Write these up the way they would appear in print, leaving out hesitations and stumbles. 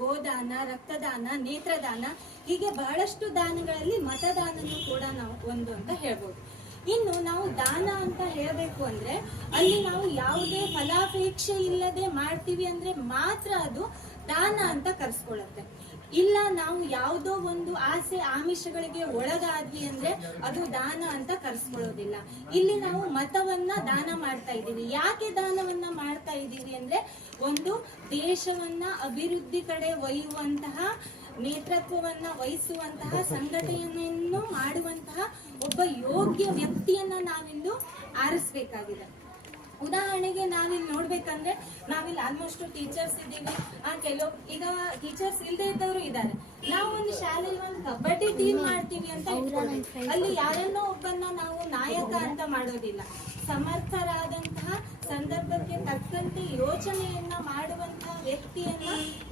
ಗೋದಾನ, ರಕ್ತದಾನ, ನೇತ್ರದಾನ, ಹೀಗೆ ಬಹಳಷ್ಟು ದಾನಗಳಲ್ಲಿ ಮತದಾನನೂ ಕೂಡ ನಾವು ಒಂದು ಅಂತ ಹೇಳ್ಬೋದು. ಇನ್ನು ನಾವು ದಾನ ಅಂತ ಹೇಳಬೇಕು ಅಂದ್ರೆ ಅಲ್ಲಿ ನಾವು ಯಾವುದೇ ಫಲಾಪೇಕ್ಷೆ ಇಲ್ಲದೆ ಮಾಡ್ತೀವಿ ಅಂದ್ರೆ ಮಾತ್ರ ಅದು ದಾನ ಅಂತ ಕರೆಸ್ಕೊಳ್ಳುತ್ತೆ. ಇಲ್ಲ ನಾವು ಯಾವುದೋ ಒಂದು ಆಸೆ ಆಮಿಷಗಳಿಗೆ ಒಳಗಾದ್ವಿ ಅಂದ್ರೆ ಅದು ದಾನ ಅಂತ ಕರೆಸ್ಕೊಳ್ಳೋದಿಲ್ಲ. ಇಲ್ಲಿ ನಾವು ಮತವನ್ನ ದಾನ ಮಾಡ್ತಾ ಇದ್ದೀವಿ. ಯಾಕೆ ದಾನವನ್ನ ಮಾಡ್ತಾ ಇದ್ದೀವಿ ಅಂದ್ರೆ ಒಂದು ದೇಶವನ್ನ ಅಭಿವೃದ್ಧಿ ಕಡೆ ಒಯ್ಯುವಂತಹ, ನೇತೃತ್ವವನ್ನ ವಹಿಸುವಂತಹ, ಸಂಘಟನೆಯನ್ನು ಮಾಡುವಂತಹ ಒಬ್ಬ ಯೋಗ್ಯ ವ್ಯಕ್ತಿಯನ್ನ ನಾವಿಂದು ಆರಿಸ್ಬೇಕಾಗಿದೆ. ಉದಾಹರಣೆಗೆ ನಾವಿಲ್ಲಿ ನೋಡ್ಬೇಕಂದ್ರೆ ನಾವಿಲ್ಲಿ ಆಲ್ಮೋಸ್ಟ್ ಟೀಚರ್ಸ್ ಇದ್ದೀವಿ. ಕೆಲವು ಈಗ ಟೀಚರ್ಸ್ ಇಲ್ಲದೆ ಇದ್ದವರು ಇದ್ದಾರೆ. ನಾವು ಒಂದು ಶಾಲೆಯಲ್ಲಿ ಒಂದು ಕಬಡ್ಡಿ ಟೀಮ್ ಮಾಡ್ತೀವಿ ಅಂತ ಇಟ್ಕೊಳ್ಳಿ. ಅಲ್ಲಿ ಯಾರನ್ನೋ ಒಬ್ಬನ್ನ ನಾವು ನಾಯಕ ಅಂತ ಮಾಡೋದಿಲ್ಲ. ಸಮರ್ಥರಾದಂತಹ, ಸಂದರ್ಭಕ್ಕೆ ತಕ್ಕಂತೆ ಯೋಚನೆಯನ್ನ ಮಾಡುವಂತಹ ವ್ಯಕ್ತಿಯನ್ನ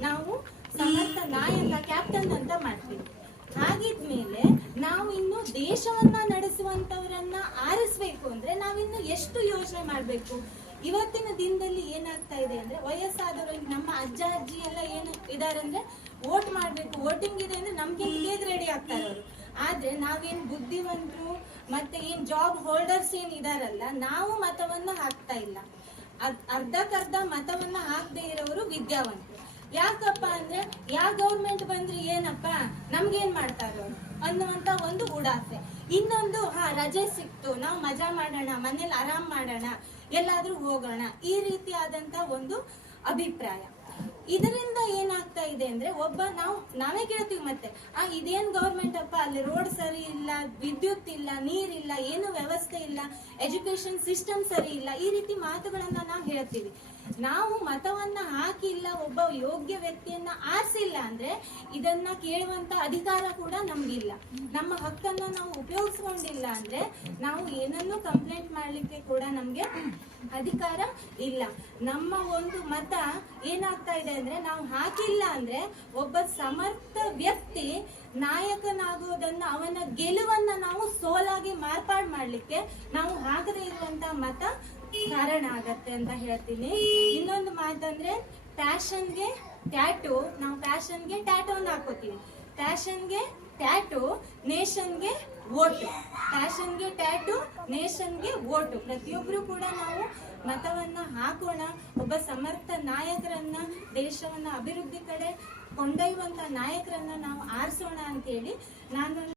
ನಾವು ಸಮರ್ಥ ನಾಯಕ, ಕ್ಯಾಪ್ಟನ್ ಅಂತ ಮಾಡ್ತೀವಿ. ಹಾಗಿದ್ಮೇಲೆ ನಾವು ಇನ್ನು ದೇಶವನ್ನ ನಡೆಸುವಂತವರನ್ನ ಆರಿಸ್ಬೇಕು ಅಂದ್ರೆ ನಾವಿನ್ನು ಎಷ್ಟು ಯೋಚನೆ ಮಾಡ್ಬೇಕು. ಇವತ್ತಿನ ದಿನದಲ್ಲಿ ಏನಾಗ್ತಾ ಇದೆ ಅಂದ್ರೆ ವಯಸ್ಸಾದವರು, ನಮ್ಮ ಅಜ್ಜ ಅಜ್ಜಿ ಎಲ್ಲ ಏನು ಇದಾರೆ ಅಂದ್ರೆ ವೋಟ್ ಮಾಡ್ಬೇಕು, ವೋಟಿಂಗ್ ಇದೆ ಅಂದ್ರೆ ನಮ್ಗೆ ರೆಡಿ ಆಗ್ತಾರೆ ಅವರು. ಆದ್ರೆ ನಾವೇನ್ ಬುದ್ಧಿವಂತರು ಮತ್ತೆ ಏನ್ ಜಾಬ್ ಹೋಲ್ಡರ್ಸ್ ಏನ್ ಇದಾರಲ್ಲ, ನಾವು ಮತವನ್ನ ಹಾಕ್ತಾ ಇಲ್ಲ. ಅರ್ಧಕ್ಕರ್ಧ ಮತವನ್ನ ಹಾಕದೇ ಇರೋರು ವಿದ್ಯಾವಂತರು. ಯಾಕಪ್ಪ ಅಂದ್ರೆ ಗೌರ್ಮೆಂಟ್ ಬಂದ್ರೆ ಏನಪ್ಪ ನಮ್ಗೇನ್ ಮಾಡ್ತಾರೋ ಅನ್ನುವಂತ ಒಂದು ಉಡಾಫೆ. ಇನ್ನೊಂದು ರಜೆ ಸಿಕ್ತು, ನಾವು ಮಜಾ ಮಾಡೋಣ, ಮನೇಲಿ ಆರಾಮ್ ಮಾಡೋಣ, ಎಲ್ಲಾದ್ರೂ ಹೋಗೋಣ, ಈ ರೀತಿಯಾದಂತ ಒಂದು ಅಭಿಪ್ರಾಯ. ಇದರಿಂದ ಏನಾಗ್ತಾ ಇದೆ ಅಂದ್ರೆ ನಾವೇ ಕೇಳ್ತೀವಿ ಮತ್ತೆ ಇದೇನ್ ಗೌರ್ಮೆಂಟ್ ಅಪ್ಪ, ಅಲ್ಲಿ ರೋಡ್ ಸರಿ ಇಲ್ಲ, ವಿದ್ಯುತ್ ಇಲ್ಲ, ನೀರಿಲ್ಲ, ಏನು ವ್ಯವಸ್ಥೆ ಇಲ್ಲ, ಎಜುಕೇಶನ್ ಸಿಸ್ಟಮ್ ಸರಿ ಇಲ್ಲ, ಈ ರೀತಿ ಮಾತುಗಳನ್ನ ನಾವು ಹೇಳ್ತೀವಿ. ನಾವು ಮತವನ್ನ ಹಾಕಿಲ್ಲ, ಒಬ್ಬ ಯೋಗ್ಯ ವ್ಯಕ್ತಿಯನ್ನ ಆರಿಸಿಲ್ಲ ಅಂದ್ರೆ ಇದನ್ನ ಕೇಳುವಂತ ಅಧಿಕಾರ ಕೂಡ ನಮ್ಗಿಲ್ಲ. ನಮ್ಮ ಹಕ್ಕನ್ನ ನಾವು ಉಪಯೋಗಿಸ್ಕೊಂಡಿಲ್ಲ ಅಂದ್ರೆ ನಾವು ಏನನ್ನೂ ಕಂಪ್ಲೇಂಟ್ ಮಾಡ್ಲಿಕ್ಕೆ ಕೂಡ ನಮ್ಗೆ ಅಧಿಕಾರ ಇಲ್ಲ. ನಮ್ಮ ಒಂದು ಮತ ಏನಾಗ್ತಾ ಇದೆ ಅಂದ್ರೆ ನಾವು ಹಾಕಿಲ್ಲ ಅಂದ್ರೆ ಒಬ್ಬ ಸಮರ್ಥ ವ್ಯಕ್ತಿ ನಾಯಕನಾಗೋದನ್ನ, ಅವನ ಗೆಲುವನ್ನ ನಾವು ಸೋಲಾಗಿ ಮಾರ್ಪಾಡು ಮಾಡ್ಲಿಕ್ಕೆ ನಾವು ಹಾಕದೇ ಇರುವಂತ ಮತ ಕಾರಣ ಆಗತ್ತೆ ಅಂತ ಹೇಳ್ತೀನಿ. ಇನ್ನೊಂದು ಮಾತಂದ್ರೆ ಪ್ಯಾಷನ್ಗೆ ಟ್ಯಾಟೂ, ನಾವು ಪ್ಯಾಷನ್ಗೆ ಟ್ಯಾಟೂನ ಹಾಕೋತೀವಿ. ಪ್ಯಾಷನ್ಗೆ ಟ್ಯಾಟೂ, ನೇಷನ್ಗೆ ವೋಟು. ಪ್ಯಾಷನ್ಗೆ ಟ್ಯಾಟೂ, ನೇಷನ್ಗೆ ವೋಟು. ಪ್ರತಿಯೊಬ್ರು ಕೂಡ ನಾವು ಮತವನ್ನ ಹಾಕೋಣ. ಒಬ್ಬ ಸಮರ್ಥ ನಾಯಕರನ್ನ, ದೇಶವನ್ನ ಅಭಿವೃದ್ಧಿ ಕಡೆ ಕೊಂಡೊಯ್ಯುವಂತ ನಾಯಕರನ್ನ ನಾವು ಆರಿಸೋಣ ಅಂತೇಳಿ ನಾನು